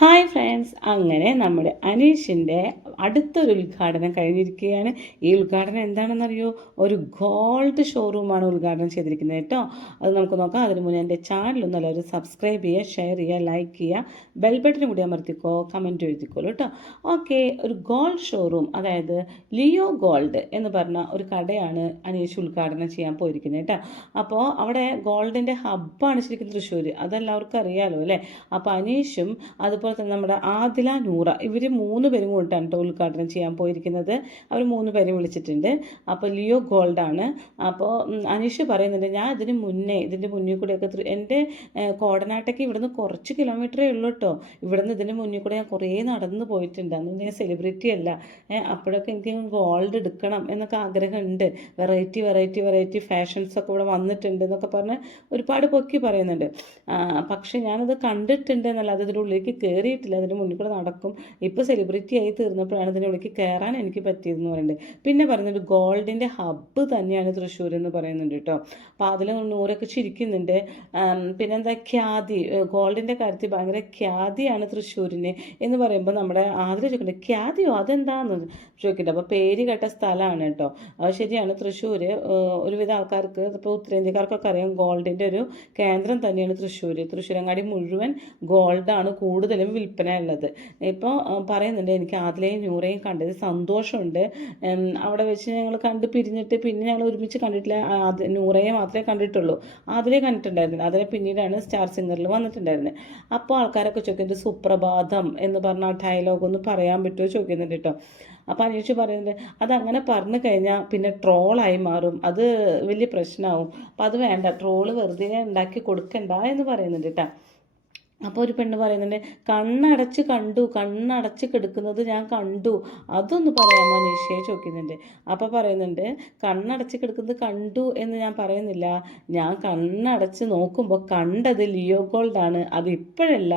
Hi friends, അങ്ങനെ നമ്മുടെ അനീഷിൻ്റെ അടുത്തൊരു ഉദ്ഘാടനം കഴിഞ്ഞിരിക്കുകയാണ്. ഈ ഉദ്ഘാടനം എന്താണെന്നറിയോ? ഒരു ഗോൾഡ് ഷോറൂമാണ് ഉദ്ഘാടനം ചെയ്തിരിക്കുന്നത് കേട്ടോ. അത് നമുക്ക് നോക്കാം. അതിന് മുന്നേ എൻ്റെ ചാനലൊന്നും എല്ലാവരും സബ്സ്ക്രൈബ് ചെയ്യുക, ഷെയർ ചെയ്യുക, ലൈക്ക് ചെയ്യുക, ബെൽ ബട്ടനും കൂടി അമർത്തിക്കോ, കമൻറ്റ് എഴുതിക്കോളൂ കേട്ടോ. ഓക്കെ, ഒരു ഗോൾഡ് ഷോറൂം, അതായത് ലിയോ ഗോൾഡ് എന്ന് പറഞ്ഞ ഒരു കടയാണ് അനീഷ് ഉദ്ഘാടനം ചെയ്യാൻ പോയിരിക്കുന്നത് കേട്ടോ. അപ്പോൾ അവിടെ ഗോൾഡിൻ്റെ ഹബ്ബാണ് ശരിക്കും തൃശ്ശൂർ, അതെല്ലാവർക്കും അറിയാമല്ലോ അല്ലേ. അപ്പോൾ അനീഷും അതുപോലെ തന്നെ നമ്മുടെ ആദില, നൂറ, ഇവർ 3 പേരും കൂട്ടാണ് കേട്ടോ ഉദ്ഘാടനം ചെയ്യാൻ പോയിരിക്കുന്നത്. അവർ 3 പേരും വിളിച്ചിട്ടുണ്ട്. അപ്പോൾ ലിയോ ഗോൾഡാണ്. അപ്പോൾ അനീഷ് പറയുന്നുണ്ട്, ഞാൻ ഇതിൻ്റെ മുന്നിൽ കൂടെയൊക്കെ എൻ്റെ കോടനാട്ടേക്ക് ഇവിടുന്ന് കുറച്ച് കിലോമീറ്ററേ ഉള്ളൂ കേട്ടോ. ഇവിടുന്ന് ഇതിൻ്റെ മുന്നിൽ കൂടെ ഞാൻ കുറേ നടന്ന് പോയിട്ടുണ്ട്. അന്ന് ഞാൻ സെലിബ്രിറ്റി അല്ല, അപ്പോഴൊക്കെ എനിക്ക് ഗോൾഡ് എടുക്കണം എന്നൊക്കെ ആഗ്രഹമുണ്ട്. വെറൈറ്റി ഫാഷൻസൊക്കെ ഇവിടെ വന്നിട്ടുണ്ട് എന്നൊക്കെ പറഞ്ഞ് ഒരുപാട് പൊക്കി പറയുന്നുണ്ട്. പക്ഷേ ഞാനത് കണ്ടിട്ടുണ്ട് എന്നല്ലാതെ അതിൻ്റെ ഉള്ളിലേക്ക് കയറിയിട്ടില്ല. അതിൻ്റെ മുന്നിൽ കൂടെ നടക്കും. ഇപ്പോൾ സെലിബ്രിറ്റി ആയി തീർന്നപ്പോഴാണ് ഇതിൻ്റെ ഉള്ളിലേക്ക് കയറാൻ എനിക്ക് പറ്റിയതെന്ന് പറയുന്നുണ്ട്. പിന്നെ പറയുന്നുണ്ട് ഗോൾഡിൻ്റെ ഹബ്ബ് തന്നെയാണ് തൃശ്ശൂർ എന്ന് പറയുന്നുണ്ട് കേട്ടോ. അപ്പോൾ അതിൽ നൂറൊക്കെ ചിരിക്കുന്നുണ്ട്. പിന്നെന്താ, ഖ്യാതി, ഗോൾഡിൻ്റെ കാര്യത്തിൽ ഭയങ്കര ഖ്യാതിയാണ് തൃശ്ശൂരിന് എന്ന് പറയുമ്പോൾ നമ്മുടെ ആതിര ചോദിക്കുന്നുണ്ട്, ഖ്യാതിയോ അതെന്താന്ന് ചോദിക്കുന്നുണ്ട്. അപ്പോൾ പേര് കേട്ട സ്ഥലമാണ് കേട്ടോ. അത് ശരിയാണ്. തൃശ്ശൂർ ഒരുവിധ ആൾക്കാർക്ക്, ഇപ്പോൾ ഉത്തരേന്ത്യക്കാർക്കൊക്കെ അറിയാം, ഗോൾഡിൻ്റെ ഒരു കേന്ദ്രം തന്നെയാണ് തൃശ്ശൂർ. തൃശ്ശൂരങ്ങാടി മുഴുവൻ ഗോൾഡാണ് കൂടുതലും വിൽപ്പന ഉള്ളത്. ഇപ്പോൾ പറയുന്നുണ്ട്, എനിക്ക് ആദിലയും നൂറയും കണ്ടത് സന്തോഷമുണ്ട്. അവിടെ വെച്ച് ഞങ്ങൾ കണ്ട് പിരിഞ്ഞിട്ട് പിന്നെ ഞങ്ങൾ ഒരുമിച്ച് കണ്ടിട്ടില്ല. നൂറയെ മാത്രമേ കണ്ടിട്ടുള്ളൂ. ആദിലയെ കണ്ടിട്ടുണ്ടായിരുന്നില്ല. അതിനെ പിന്നീടാണ് സ്റ്റാർ സിംഗറിൽ വന്നിട്ടുണ്ടായിരുന്നത്. അപ്പോൾ ആൾക്കാരൊക്കെ ചോദിക്കുന്നുണ്ട്, സുപ്രഭാതം എന്ന് പറഞ്ഞ ആ ഡയലോഗ് ഒന്ന് പറയാൻ പറ്റുമോ ചോദിക്കുന്നുണ്ട് കേട്ടോ. അപ്പോൾ അനീഷ് പറയുന്നുണ്ട്, അതങ്ങനെ പറഞ്ഞു കഴിഞ്ഞാൽ പിന്നെ ട്രോളായി മാറും, അത് വലിയ പ്രശ്നമാവും, അപ്പോൾ അത് വേണ്ട, ട്രോള് വെറുതെ ഉണ്ടാക്കി കൊടുക്കണ്ട എന്ന് പറയുന്നുണ്ട് കേട്ടോ. അപ്പോൾ ഒരു പെണ്ണ് പറയുന്നുണ്ട്, കണ്ണടച്ച് കിടക്കുന്നത് ഞാൻ കണ്ടു, അതൊന്ന് പറയാമോ നിഷയെ ചോദിക്കുന്നുണ്ട്. അപ്പോൾ പറയുന്നുണ്ട്, കണ്ണടച്ച് കിടക്കുന്നത് കണ്ടു എന്ന് ഞാൻ പറയുന്നില്ല, ഞാൻ കണ്ണടച്ച് നോക്കുമ്പോൾ കണ്ടത് ലിയോ ഗോൾഡാണ്, അത് ഇപ്പോഴല്ല,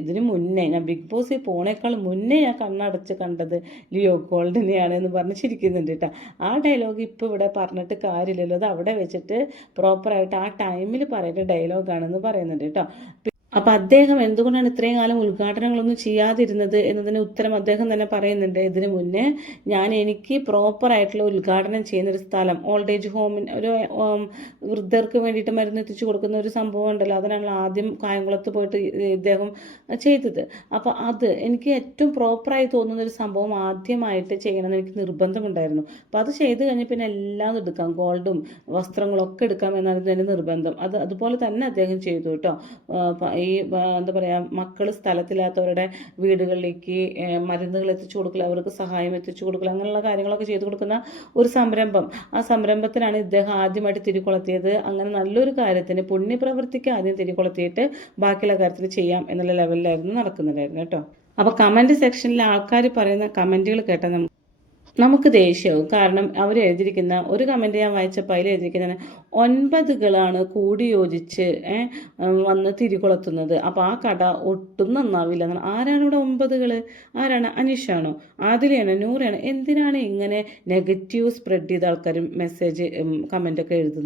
ഇതിന് മുന്നേ, ഞാൻ ബിഗ് ബോസിൽ പോണേക്കാൾ മുന്നേ ഞാൻ കണ്ണടച്ച് കണ്ടത് ലിയോ ഗോൾഡിനെയാണ് എന്ന് പറഞ്ഞ് ചിരിക്കുന്നുണ്ട് കേട്ടോ. ആ ഡയലോഗ് ഇപ്പോൾ ഇവിടെ പറഞ്ഞിട്ട് കാര്യമില്ലല്ലോ, അത് അവിടെ വെച്ചിട്ട് പ്രോപ്പറായിട്ട് ആ ടൈമിൽ പറയുന്ന ഡയലോഗാണെന്ന് പറയുന്നുണ്ട് കേട്ടോ. അപ്പോൾ അദ്ദേഹം എന്തുകൊണ്ടാണ് ഇത്രയും കാലം ഉദ്ഘാടനങ്ങളൊന്നും ചെയ്യാതിരുന്നത് എന്നതിന് ഉത്തരം അദ്ദേഹം തന്നെ പറയുന്നുണ്ട്. ഇതിന് മുന്നേ എനിക്ക് പ്രോപ്പറായിട്ടുള്ള ഉദ്ഘാടനം ചെയ്യുന്നൊരു സ്ഥലം, ഓൾഡ് ഏജ് ഹോമിന്, ഒരു വൃദ്ധർക്ക് വേണ്ടിയിട്ട് മരുന്ന് എത്തിച്ചു കൊടുക്കുന്ന ഒരു സംഭവം ഉണ്ടല്ലോ, അതിനാണ് ആദ്യം കായംകുളത്ത് പോയിട്ട് ഇദ്ദേഹം ചെയ്തത്. അപ്പോൾ അത് എനിക്ക് ഏറ്റവും പ്രോപ്പറായി തോന്നുന്നൊരു സംഭവം ആദ്യമായിട്ട് ചെയ്യണമെന്ന് എനിക്ക് നിർബന്ധമുണ്ടായിരുന്നു. അപ്പോൾ അത് ചെയ്ത് കഴിഞ്ഞ് പിന്നെ എല്ലാം എടുക്കാം, ഗോൾഡും വസ്ത്രങ്ങളൊക്കെ എടുക്കാം എന്നായിരുന്നു എൻ്റെ നിർബന്ധം. അതുപോലെ തന്നെ അദ്ദേഹം ചെയ്തു കേട്ടോ. ഈ എന്താ പറയുക, മക്കൾ സ്ഥലത്തില്ലാത്തവരുടെ വീടുകളിലേക്ക് മരുന്നുകൾ എത്തിച്ചു കൊടുക്കൽ, അവർക്ക് സഹായം എത്തിച്ചു കൊടുക്കൽ, അങ്ങനെയുള്ള കാര്യങ്ങളൊക്കെ ചെയ്തു കൊടുക്കുന്ന ഒരു സംരംഭം. ആ സംരംഭത്തിനാണ് ഇദ്ദേഹം ആദ്യമായിട്ട് തിരികൊളുത്തിയത്. അങ്ങനെ നല്ലൊരു കാര്യത്തിന്, പുണ്യപ്രവൃത്തിക്ക് ആദ്യം തിരികൊളുത്തിയിട്ട് ബാക്കിയുള്ള കാര്യത്തിൽ ചെയ്യാം എന്നുള്ള ലെവലിലായിരുന്നു നടക്കുന്നുണ്ടായിരുന്നു കേട്ടോ. അപ്പോൾ കമൻറ്റ് സെക്ഷനിൽ ആൾക്കാർ പറയുന്ന കമൻറ്റുകൾ കേട്ടാൽ നമുക്ക് ദേഷ്യവും. കാരണം അവർ എഴുതിയിരിക്കുന്ന ഒരു കമൻറ്റ് ഞാൻ വായിച്ചപ്പോൾ അതിൽ എഴുതിയിരിക്കുന്നത് 9 കൂടി യോജിച്ച് വന്ന് തിരികൊളുത്തുന്നത്, അപ്പോൾ ആ കട ഒട്ടും നന്നാവില്ല എന്നാണ്. ആരാണ് ഇവിടെ 9? ആരാണ്? അനീഷാണോ, ആദിലയാണോ, നൂറയാണോ? എന്തിനാണ് ഇങ്ങനെ നെഗറ്റീവ് സ്പ്രെഡ് ചെയ്ത ആൾക്കാരും മെസ്സേജ് കമൻറ്റൊക്കെ എഴുതുന്നത്?